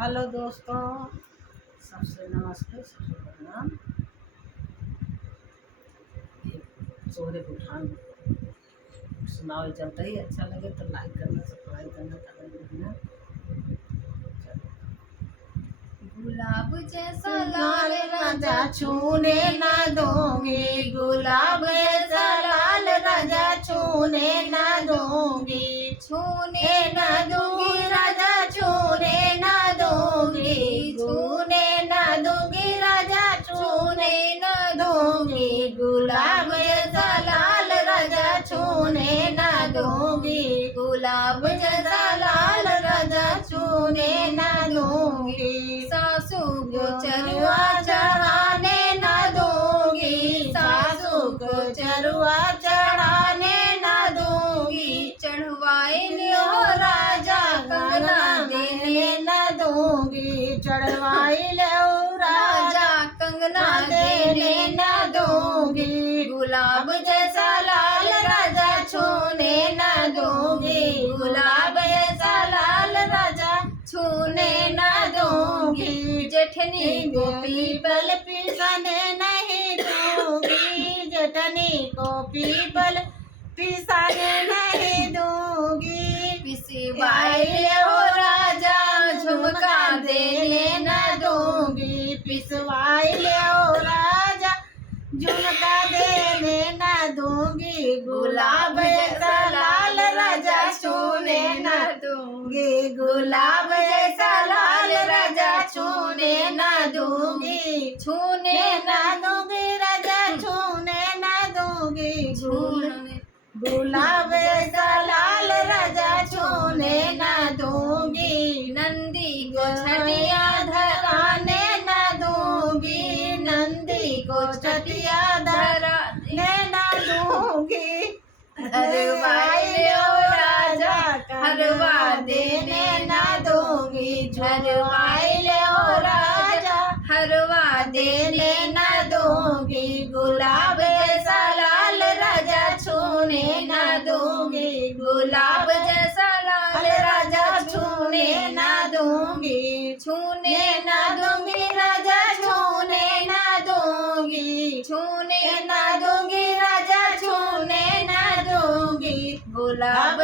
Hello दोस्तों, सबसे नमस्ते, सबसे प्रणाम। सोहरे को उठान सुनाओ चलता ही अच्छा लगे तो लाइक करना, सब्सक्राइब करना, कमेंट करना। गुलाब जैसा लाल राजा छूने ना दूंगी, गुलाब जैसा लाल राजा छूने ना दूंगी, छूने ना दूंगी राजा छूने ना दूंगी, छूने ना दूंगी राजा छूने ना दूंगी, गुलाब जैसा लाल राजा छूने ना दूंगी, गुलाब जैसा लाल राजा छूने ना दूंगी, सासू को चरुआ चढ़ाने ना दूंगी, सासू को चरुआ चढ़ाने ना दूंगी, चढ़वाए लो राजा कंगना देने ना दूंगी, चढ़वाई लो राजा कंगना देने ना दूंगी, गुलाब जैसा लाल राजा छूने ना दूंगी, गुलाब जैसा लाल राजा छूने ना दूंगी, जेठनी को पीपल पिसने नहीं दूंगी, जेठनी को पीपल पिसने नहीं दूंगी, पिसवाए हो राजा झुमका देने ना दूंगी, पिसवाई हो राजा झुमका देने ना दूंगी, गुलाब जैसा लाल राजा छूने ना दूंगी, गुलाब जैसा लाल राजा छूने ना दूंगी, छूने ना दूंगी राजा छूने ना दूंगी, गुलाब जैसा लाल राजा छूने ना दूंगी, नंदी को छटिया धराने ना दूंगी, नंदी को छटिया धराने ना दूंगी, हरवाई लो राजा हरवा देने ना दूंगी, झरवाई लो राजा हरवा देने ना दूंगी, गुलाब जैसा लाल राजा छूने ना दूंगी, गुलाब जैसा लाल राजा छूने ना दूंगी, छूने ना दूंगी राजा छूने ना दूंगी, छूने ना दूंगी राजा छूने ना दूंगी, गुलाब